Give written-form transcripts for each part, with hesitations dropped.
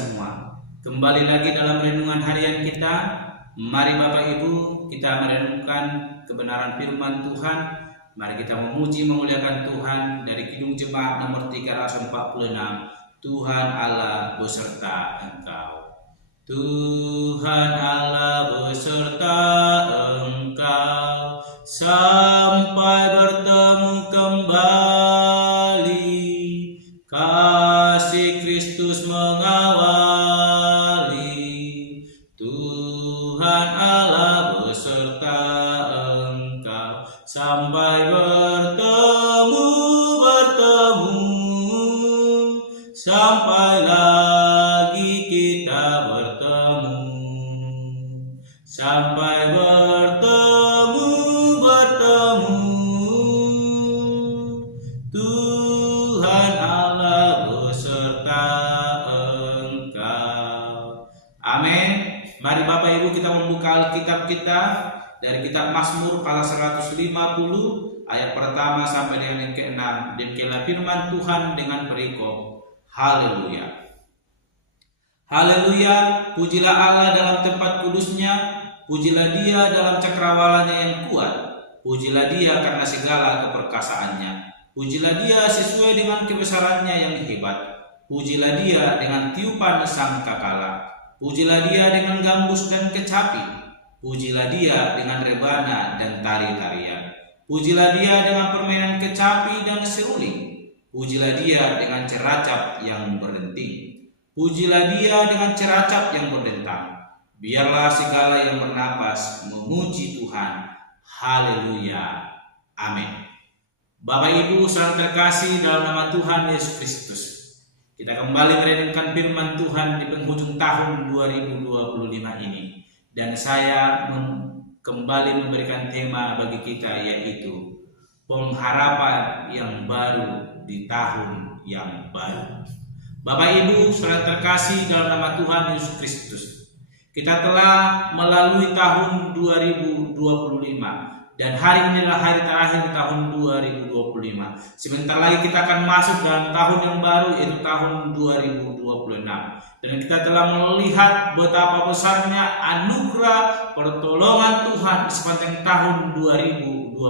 semua, kembali lagi dalam renungan harian kita. Mari Bapak Ibu, kita merenungkan kebenaran firman Tuhan. Mari kita memuji memuliakan Tuhan dari Kidung Jemaat nomor 346. Tuhan Allah beserta Engkau. Tuhan Allah beserta Engkau sampai bertemu kembali. Kasih Kristus mengawali. Tuhan Allah beserta Engkau sampai bertemu, sampai lagi kita bertemu, sampai bertemu. Tuhan Allah beserta Engkau. Amin. Mari Bapak Ibu kita membuka Alkitab kita dari kitab Mazmur pasal 150 ayat pertama sampai dengan yang ke-6. Demikianlah firman Tuhan dengan perikop. Haleluya. Haleluya, pujilah Allah dalam tempat kudusnya, pujilah Dia dalam cakrawalanya yang kuat, pujilah Dia karena segala keperkasaannya, pujilah Dia sesuai dengan kebesarannya yang hebat, pujilah Dia dengan tiupan sangkakala, pujilah Dia dengan gambus dan kecapi, pujilah Dia dengan rebana dan tari-tarian, pujilah Dia dengan permainan kecapi dan seruling, pujilah Dia dengan ceracap yang berdenting, pujilah Dia dengan ceracap yang berdentang. Biarlah segala yang bernapas memuji Tuhan. Haleluya. Amin. Bapak Ibu saudara terkasih dalam nama Tuhan Yesus Kristus, kita kembali merenungkan firman Tuhan di penghujung tahun 2025 ini. Dan saya kembali memberikan tema bagi kita, yaitu pengharapan yang baru di tahun yang baru. Bapak Ibu saudara terkasih dalam nama Tuhan Yesus Kristus, kita telah melalui tahun 2025 dan hari ini adalah hari terakhir tahun 2025. Sebentar lagi kita akan masuk dalam tahun yang baru, yaitu tahun 2026. Dan kita telah melihat betapa besarnya anugerah pertolongan Tuhan sepanjang tahun 2025.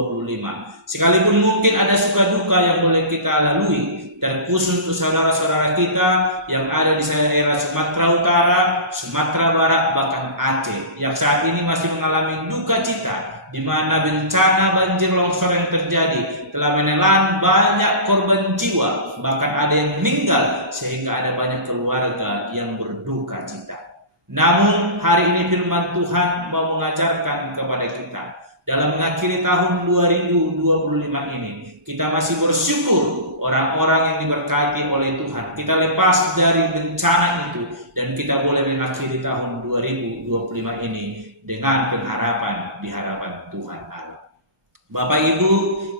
Sekalipun mungkin ada suka duka yang boleh kita lalui, terkhusus untuk saudara-saudara kita yang ada di daerah Sumatera Utara, Sumatera Barat, bahkan Aceh, yang saat ini masih mengalami duka cita, di mana bencana banjir longsor yang terjadi telah menelan banyak korban jiwa, bahkan ada yang meninggal, sehingga ada banyak keluarga yang berduka cita. Namun hari ini firman Tuhan mau mengajarkan kepada kita, dalam mengakhiri tahun 2025 ini, kita masih bersyukur orang-orang yang diberkati oleh Tuhan. Kita lepas dari bencana itu dan kita boleh mengakhiri tahun 2025 ini dengan pengharapan di hadapan Tuhan Allah. Bapak Ibu,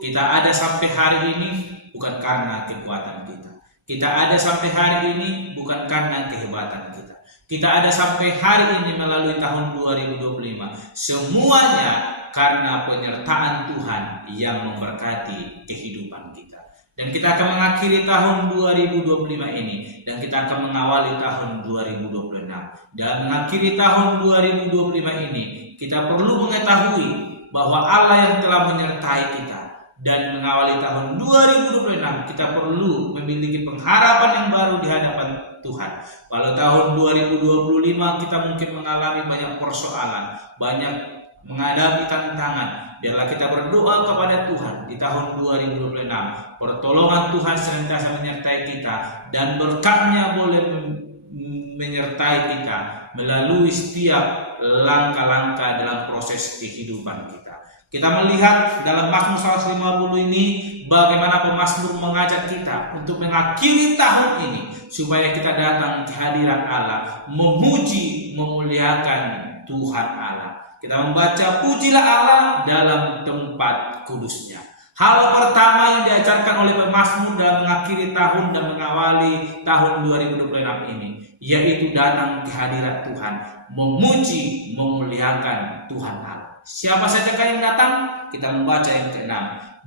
kita ada sampai hari ini bukan karena kekuatan kita. Kita ada sampai hari ini bukan karena kehebatan kita. Kita ada sampai hari ini melalui tahun 2025. Semuanya karena penyertaan Tuhan yang memberkati kehidupan kita. Dan kita akan mengakhiri tahun 2025 ini dan kita akan mengawali tahun 2026. Dalam mengakhiri tahun 2025 ini, kita perlu mengetahui bahwa Allah yang telah menyertai kita, dan mengawali tahun 2026 kita perlu memiliki pengharapan yang baru di hadapan Tuhan. Kalau tahun 2025 kita mungkin mengalami banyak persoalan, banyak menghadapi tantangan, biarlah kita berdoa kepada Tuhan di tahun 2026. Pertolongan Tuhan senantiasa menyertai kita dan berkat-Nya boleh menyertai kita melalui setiap langkah-langkah dalam proses kehidupan kita. Kita melihat dalam Mazmur 150 ini bagaimana pemazmur mengajak kita untuk mengakhiri tahun ini supaya kita datang ke hadirat Allah, memuji, memuliakan Tuhan Allah. Kita membaca pujilah Allah dalam tempat kudusnya. Hal pertama yang diajarkan oleh pemazmur dalam mengakhiri tahun dan mengawali tahun 2026 ini, yaitu datang ke hadirat Tuhan, memuji, memuliakan Tuhan Allah. Siapa saja yang datang? Kita membaca yang ke-6.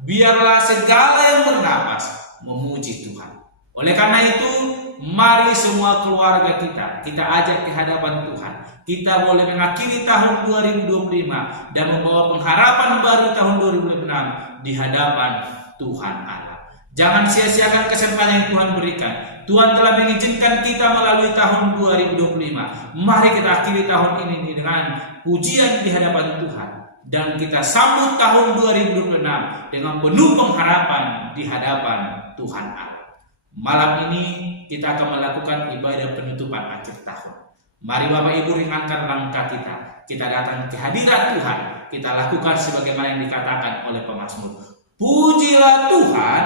Biarlah segala yang bernapas memuji Tuhan. Oleh karena itu, mari semua keluarga kita ajak ke hadapan Tuhan. Kita boleh mengakhiri tahun 2025 dan membawa pengharapan baru tahun 2026 di hadapan Tuhan Allah. Jangan sia-siakan kesempatan yang Tuhan berikan. Tuhan telah mengizinkan kita melalui tahun 2025. Mari kita akhiri tahun ini dengan pujian di hadapan Tuhan. Dan kita sambut tahun 2026 dengan penuh pengharapan di hadapan Tuhan Allah. Malam ini kita akan melakukan ibadah penutupan akhir tahun. Mari Bapak Ibu ringankan langkah kita. Kita datang ke hadirat Tuhan. Kita lakukan sebagaimana yang dikatakan oleh pemazmur. Pujilah Tuhan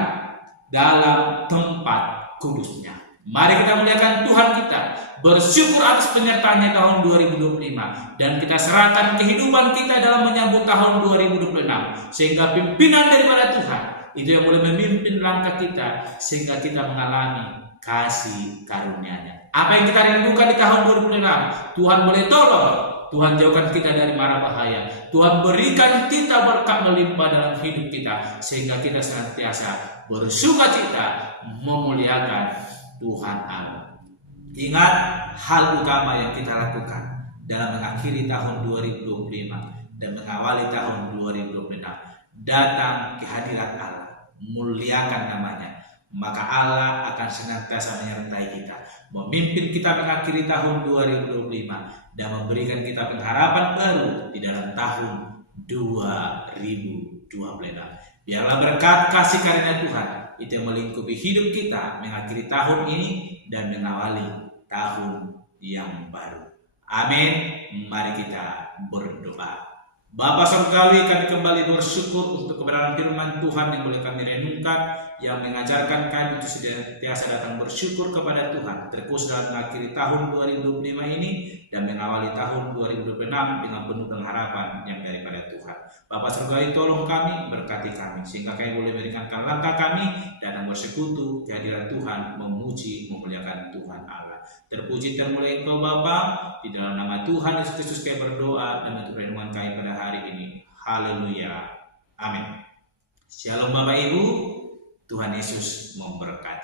dalam tempat kudusnya. Mari kita muliakan Tuhan kita. Bersyukur atas penyertaannya tahun 2025. Dan kita serahkan kehidupan kita dalam menyambut tahun 2026. Sehingga pimpinan daripada Tuhan itu yang boleh memimpin langkah kita. Sehingga kita mengalami kasih karunia-Nya. Apa yang kita rindukan di tahun 2026, Tuhan boleh tolong. Tuhan jauhkan kita dari mara bahaya. Tuhan berikan kita berkat melimpah dalam hidup kita. Sehingga kita senantiasa bersukacita memuliakan Tuhan Allah. Ingat hal utama yang kita lakukan dalam mengakhiri tahun 2025 dan mengawali tahun 2026. Datang ke hadirat Allah. Muliakan namanya. Maka Allah akan senantiasa menyertai kita, memimpin kita mengakhiri tahun 2025 dan memberikan kita pengharapan baru di dalam tahun 2026. Biarlah berkat kasih karunia Tuhan itu yang melingkupi hidup kita mengakhiri tahun ini dan mengawali tahun yang baru. Amin. Mari kita berdoa. Bapa Surgawi, kami kembali bersyukur untuk kebenaran firman Tuhan yang boleh kami renungkan, yang mengajarkan kami untuk senantiasa datang bersyukur kepada Tuhan, terkhusus dalam mengakhiri tahun 2025 ini dan mengawali tahun 2026 dengan penuh pengharapan yang daripada Tuhan. Bapa Surgawi, tolong kami, berkati kami, sehingga kami boleh meringankan langkah kami datang bersekutu ke hadirat Tuhan, memuji, memuliakan Tuhan Allah. Terpuji termulia Engkau Bapa, di dalam nama Tuhan Yesus Kristus kami berdoa dan menutup renungan kami pada hari ini. Haleluya. Amin. Shalom Bapak Ibu, Tuhan Yesus memberkati.